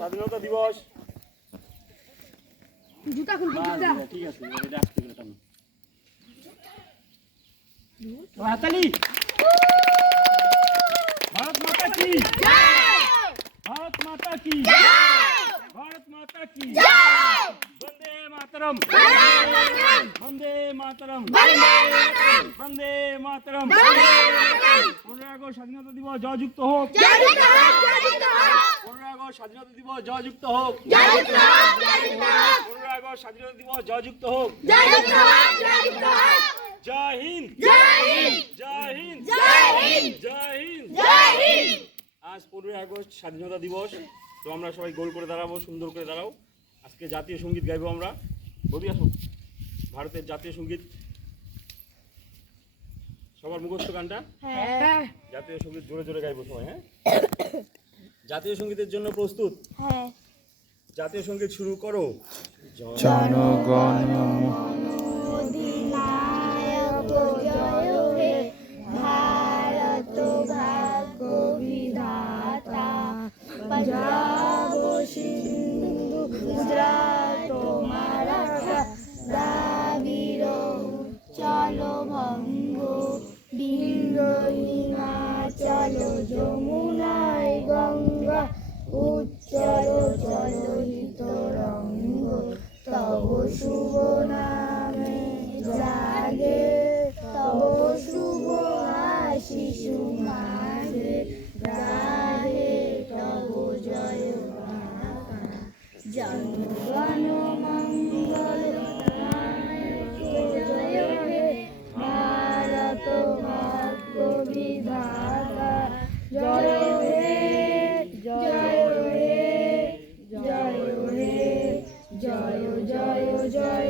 স্বাধীনতা দিবস। জুতা খুলবো জুতা ঠিক আছে এটা আসতে গেলে টানো। তো ভারত মাতা কি? ভারত মাতা কি? ভারত মাতা কি বন্দে মাতরম। মাতরম। বন্দে মাতরম। পনেরো আগস্ট স্বাধীনতা দিবস জয়যুক্ত হোক। পনেরো আগস্ট স্বাধীনতা দিবস জয়যুক্ত হোক। পনেরো আগস্ট স্বাধীনতা দিবস জয়যুক্ত হোক। জয় হিন্দ। জয় হিন্দ। জয় হিন্দ। আজ পনেরোই আগস্ট স্বাধীনতা দিবস। তো আমরা সবাই গোল করে দাঁড়াবো সুন্দর করে দাঁড়াও। আজকে জাতীয় সংগীত গাইবো আমরা। বলি আসো। ভারতের জাতীয় সংগীত। সবার মুখস্থ গানটা? হ্যাঁ। জাতীয় সংগীত জোরে জোরে গাইবো সবাই হ্যাঁ? জাতীয় সঙ্গীতের জন্য প্রস্তুত? জাতীয় সংগীত শুরু করো। জন- জনগণ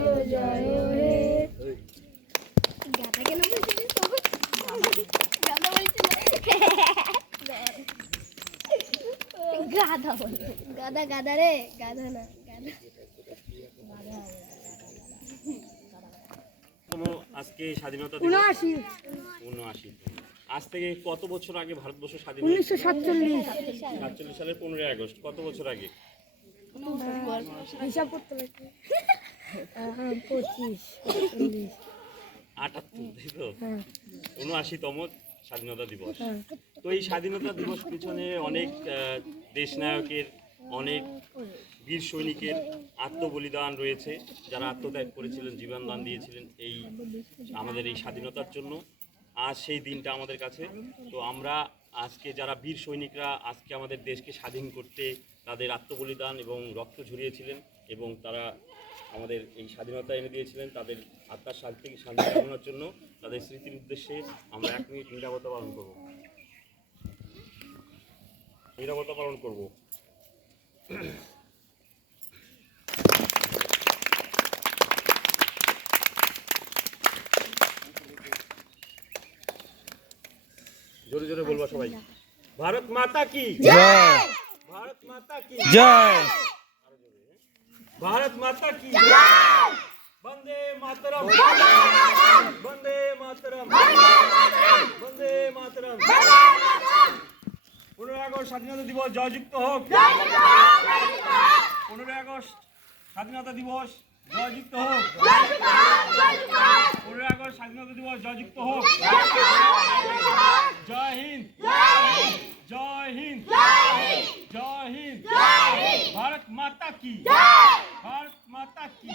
জয় জয় হে গাধা কেন বলছিস গাধা বলছিস গাধা বলে গাধা গাধা রে গাধা না আজকে স্বাধীনতা উনআশি। উনআশি। আজ থেকে কত বছর আগে ভারতবর্ষ স্বাধীন উনিশশো সাতচল্লিশ। সাতচল্লিশ সালের পনেরোই আগস্ট। কত বছর আগে? হিসাব করতে লাগবে পঁচিশ আটাত্তর উনআশিতম স্বাধীনতা দিবস। হ্যাঁ। তো এই স্বাধীনতা দিবস পিছনে অনেক দেশনায়কের অনেক বীর সৈনিকের আত্মবলিদান রয়েছে। যারা আত্মত্যাগ করেছিলেন জীবন দান দিয়েছিলেন এই আমাদের এই স্বাধীনতার জন্য। আজ সেই দিনটা আমাদের কাছে। তো আমরা আজকে যারা বীর সৈনিকরা আজকে আমাদের দেশকে স্বাধীন করতে তাদের আত্মবলিদান এবং রক্ত ঝরিয়েছিলেন এবং তারা আমাদের এই স্বাধীনতা এনে দিয়েছিলেন তাদের আত্মার শান্তি শান্তি কামনার জন্য তাদের স্মৃতির উদ্দেশ্যে আমরা এক মিনিট নিরাপত্তা পালন করব। নিরাপত্তা পালন করব। জোরে জোরে বলবা সবাই। ভারত মাতা কি? জয়। ভারত মাতা কি? জয়। भारत माता की वंदे मातरम वंदे मातरम वंदे मातरम পনেরোই আগস্ট স্বাধীনতা দিবস জয়যুক্ত হোক পনেরোই আগস্ট স্বাধীনতা দিবস জয়যুক্ত হোক পনেরোই আগস্ট স্বাধীনতা দিবস জয়যুক্ত হোক জয় হিন্দ কি? ভারত মাতা কি?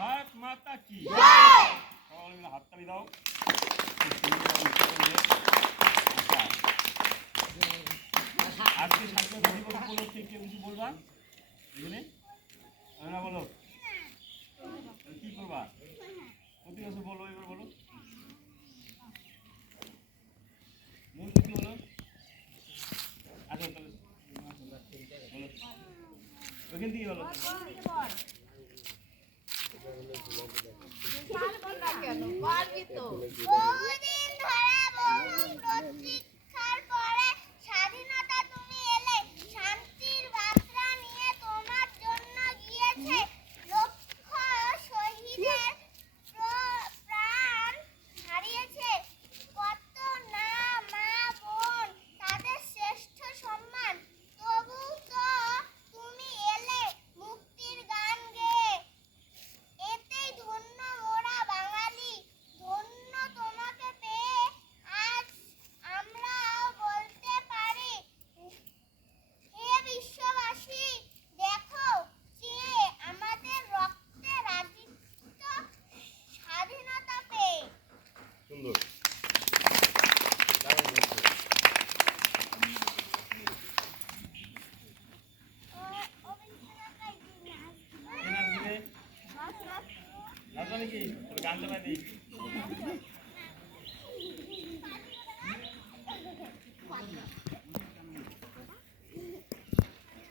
ভারত মাতা কি? সবাই মিলে হাততালি দাও। আজকে স্বাধীনতা দিবস উপলক্ষে কেউ কিছু বলবা? এখানে না বলো। কি করবা? প্রতি বছর বলো এবার বলো মূল কি বলো আচ্ছা তাহলে বলো ওখান থেকে বলো। বহুদিন ধরে বহু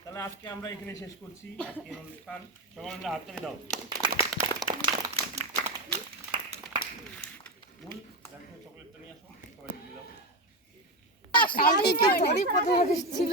তাহলে আজকে আমরা এখানে শেষ করছি। আজকের অনুষ্ঠান। সবাই আমরা হাত তালি দাও। ছিল।